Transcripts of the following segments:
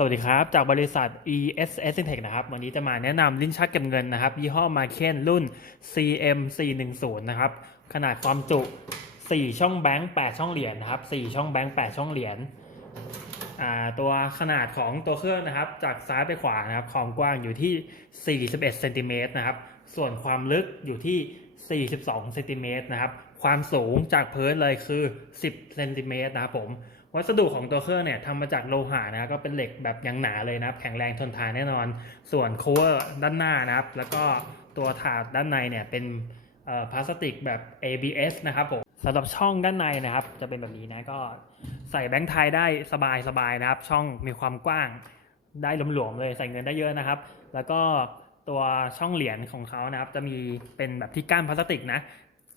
สวัสดีครับ จากบริษัท ESS Intech นะครับ วันนี้จะมาแนะนำลิ้นชักเก็บเงินนะครับ ยี่ห้อมาเคนรุ่น CM 410 นะครับ ขนาดความจุ 4 ช่องแบงค์ 8 ช่องเหรียญนะครับ 4 ช่องแบงค์ 8 ช่องเหรียญตัวขนาดของตัวเครื่องนะครับ จากซ้ายไปขวานะครับ ความกว้างอยู่ที่ 41เซนติเมตรนะครับ ส่วนความลึกอยู่ที่ 42เซนติเมตรนะครับ ความสูงจากพื้นเลยคือ 10เซนติเมตรนะครับผม วัสดุของตัวเครื่องเนี่ยทำมาจากโลหะนะครับก็เป็นเหล็กแบบยังหนาเลยนะครับ แข็งแรงทนทานแน่นอน ส่วนโคเวอร์ด้านหน้านะครับ แล้วก็ตัวถาดด้านในเนี่ยเป็นพลาสติกแบบ ABS นะครับผมสำหรับช่องด้านในนะครับ จะเป็นแบบนี้นะก็ใส่แบงค์ไทยได้สบายสบายๆนะครับ ช่องมีความกว้างได้หลวมๆเลยใส่เงินได้เยอะนะครับ แล้วก็ตัวช่องเหรียญของเขานะครับ จะมีเป็นแบบที่ก้านพลาสติกนะ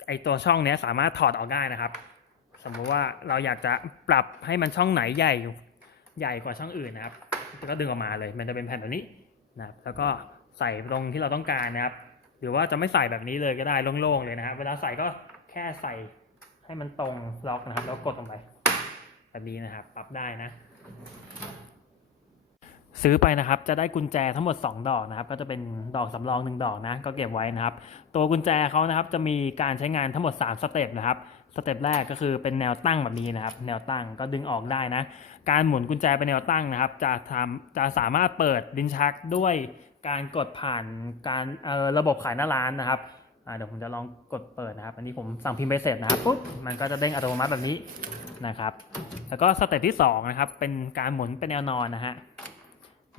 ไอตัวช่องเนี้ยสามารถถอดออกได้นะครับ สมมติว่าเราอยากจะปรับให้มันช่องไหนใหญ่ใหญ่กว่าช่องอื่นนะครับ ก็ดึงออกมาเลย มันจะเป็นแผ่นแบบนี้นะครับ แล้วก็ใส่ตรงที่เราต้องการนะครับ หรือว่าจะไม่ใส่แบบนี้เลยก็ได้โล่งๆเลยนะครับ เวลาใส่ก็แค่ใส่ให้มันตรงล็อกนะครับ แล้วกดลงไปแบบนี้นะครับ ปรับได้นะ ซื้อไปนะครับ จะได้กุญแจทั้งหมด 2 ดอกนะครับ ก็จะเป็นดอกสำรองหนึ่งดอกนะ ก็เก็บไว้นะครับ ตัวกุญแจเขานะครับจะมีการใช้งานทั้งหมด 3 สเต็ปนะครับ สเต็ปแรกก็คือเป็นแนวตั้งแบบนี้นะครับ แนวตั้งก็ดึงออกได้นะ การหมุนกุญแจเป็นแนวตั้งนะครับ จะทำจะสามารถเปิดลิ้นชักด้วยการกดผ่านการระบบขายหน้าร้านนะครับเดี๋ยวผมจะลองกดเปิดนะครับ อันนี้ผมสั่งพิมพ์ไปเสร็จนะครับปุ๊บมันก็จะเด้งอัตโนมัติแบบนี้นะครับ แล้วก็สเต็ปที่สองนะครับเป็นการหมุนเป็นแนวนอนนะฮะ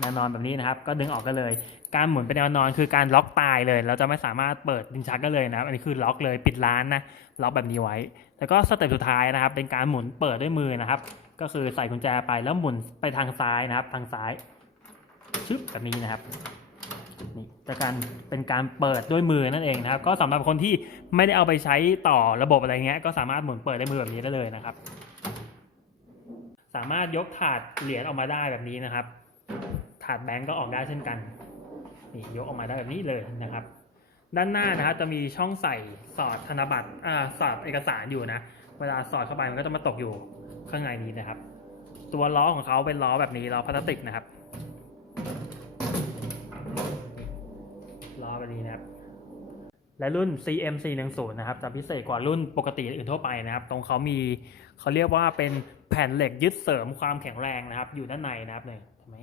แนวนอนแบบนี้นะครับ ก็ดึงออกกันเลย การหมุนเป็นแนวนอนคือการล็อกตายเลย เราจะไม่สามารถเปิดดินชักได้เลยนะครับ อันนี้คือล็อกเลยปิดร้านนะ ล็อกแบบนี้ไว้ แล้วก็สเต็ปสุดท้ายนะครับ เป็นการหมุนเปิดด้วยมือนะครับ ก็คือใส่กุญแจไปแล้วหมุนไปทางซ้ายนะครับ ทางซ้ายชึบแบบนี้นะครับนี่แต่การเป็นการเปิดด้วยมือนั่นเองนะครับ ก็สำหรับคนที่ไม่ได้เอาไปใช้ต่อระบบอะไรเงี้ย ก็สามารถหมุนเปิดด้วยมือแบบนี้ได้เลยนะครับ สามารถยกถาดเหรียญออกมาได้แบบนี้นะครับ ถาดแบงก์ก็ออกได้เช่นกันนี่ยกออกมาได้แบบนี้เลยนะครับ ด้านหน้านะครับจะมีช่องใส่สอดธนบัตรอ่าสอดเอกสารอยู่นะ เวลาสอดเข้าไปมันก็จะมาตกอยู่ข้างในนี้นะครับ ตัวล้อของเขาเป็นล้อแบบนี้ล้อพลาสติกนะครับล้อแบบนี้นะครับ และรุ่น CM 410นะครับจะพิเศษกว่ารุ่นปกติอื่นทั่วไปนะครับ ตรงเขามีเขาเรียกว่าเป็นแผ่นเหล็กยึดเสริมความแข็งแรงนะครับ อยู่ด้านในนะครับเนี่ยเห็นไหม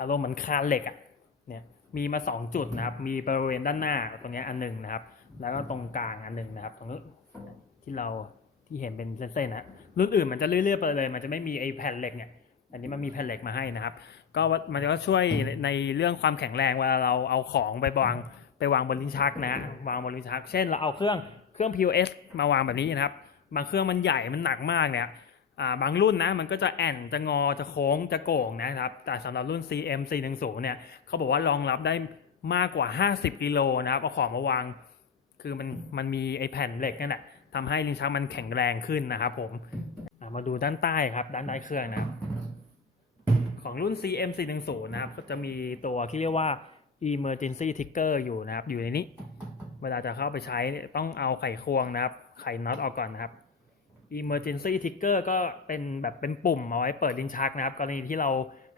อารมณ์เหมือนคานเหล็กอะเนี่ยมีมาสองจุดนะครับ มีบริเวณด้านหน้าตรงเนี้ยอันหนึ่งนะครับ แล้วก็ตรงกลางอันหนึ่งนะครับ ตรงนี้ที่เราที่เห็นเป็นเส้นๆนะรุ่นอื่นมันจะเรื่อยๆไปเลย มันจะไม่มีไอ้แผ่นเหล็กเนี่ย อันนี้มันมีแผ่นเหล็กมาให้นะครับ ก็มันก็ช่วยในเรื่องความแข็งแรงเวลาเราเอาของไปวางไปวางบนลิ้นชักนะวางบนลิ้นชัก เช่นเราเอาเครื่องเครื่อง POS มาวางแบบนี้นะครับ บางเครื่องมันใหญ่มันหนักมากเนี่ย บางรุ่นนะมันก็จะแอนจะงอจะโค้งจะโก่งนะครับ แต่สำหรับรุ่น CM 410เนี่ยเขาบอกว่ารองรับได้มากกว่า 50กิโลนะครับเอาของมาวาง คือมันมันมีไอแผ่นเหล็กนั่นแหละทำให้ลิ้นชักมันแข็งแรงขึ้นนะครับผมมาดูด้านใต้ครับด้านใต้เครื่องนะครับของรุ่น CM 410นะครับก็จะมีตัวที่เรียกว่า emergency trigger อยู่นะครับ อยู่ในนี้ เวลาจะเข้าไปใช้ต้องเอาไขควงนะครับ ไขน็อตออกก่อนนะครับ emergency trigger ก็เป็นแบบเป็นปุ่มเอาไว้เปิดลิ้นชักนะครับ กรณีที่เรา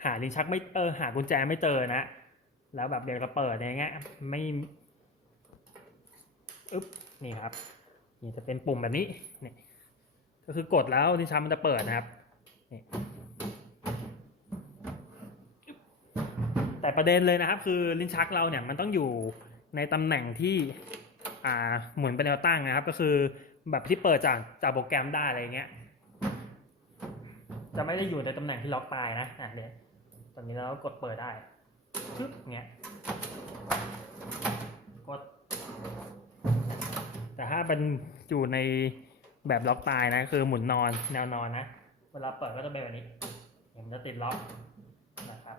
หาลิ้นชักไม่เออหากุญแจไม่เจอนะ แล้วแบบเดี๋ยวเราเปิดอย่างเงี้ยไม่อึ๊บนี่ครับนี่จะเป็นปุ่มแบบนี้นี่ก็คือกดแล้วลิ้นชักมันจะเปิดนะครับนี่แต่ประเด็นเลยนะครับ คือลิ้นชักเราเนี่ยมันต้องอยู่ในตำแหน่งที่อ่าหมุนเป็นแนวตั้งนะครับ ก็คือ แบบที่เปิดจากจากโปรแกรมได้อะไรเงี้ย จะไม่ได้อยู่ในตำแหน่งที่ล็อกตายนะอะเดี๋ยวตอนนี้เราก็กดเปิดได้ปึ๊บเงี้ยกด แต่ถ้าเป็นอยู่ในแบบล็อกตายนะ คือหมุนนอนแนวนอนนะ เวลาเปิดก็จะเป็นแบบนี้มันจะติดล็อกนะครับ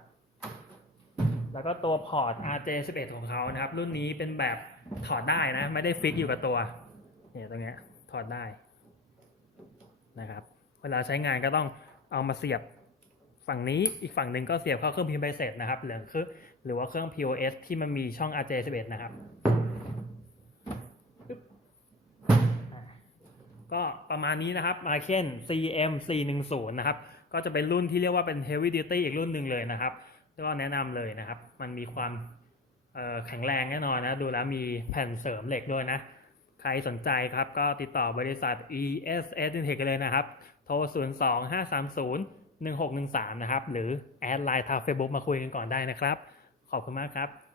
แล้วก็ตัวพอร์ต RJ11 ของเขานะครับ รุ่นนี้เป็นแบบถอดได้นะ ไม่ได้ฟิกอยู่กับตัวเนี่ยตรงเนี้ย ถอดได้นะครับ เวลาใช้งานก็ต้องเอามาเสียบฝั่งนี้อีกฝั่งหนึ่งก็เสียบเข้าเครื่องพิมพ์ใบเสร็จนะครับหรือคือหรือว่าเครื่อง POS ที่มันมีช่อง RJ11 นะครับ ก็ประมาณนี้นะครับมาเคน CM 410 นะครับ ก็จะเป็นรุ่นที่เรียกว่าเป็น heavy duty อีกรุ่นหนึ่งเลยนะครับ ก็แนะนำเลยนะครับ มันมีความแข็งแรงแน่นอนนะ ดูแล้วมีแผ่นเสริมเหล็กด้วยนะ ใครสนใจครับก็ติดต่อบริษัท ESS Intech กันเลยนะครับ โทร 0 2 5 3 0 1 6 1 3 นะครับ หรือแอดไลน์ทาง Facebook มาคุยกันก่อนได้นะครับ ขอบคุณมากครับ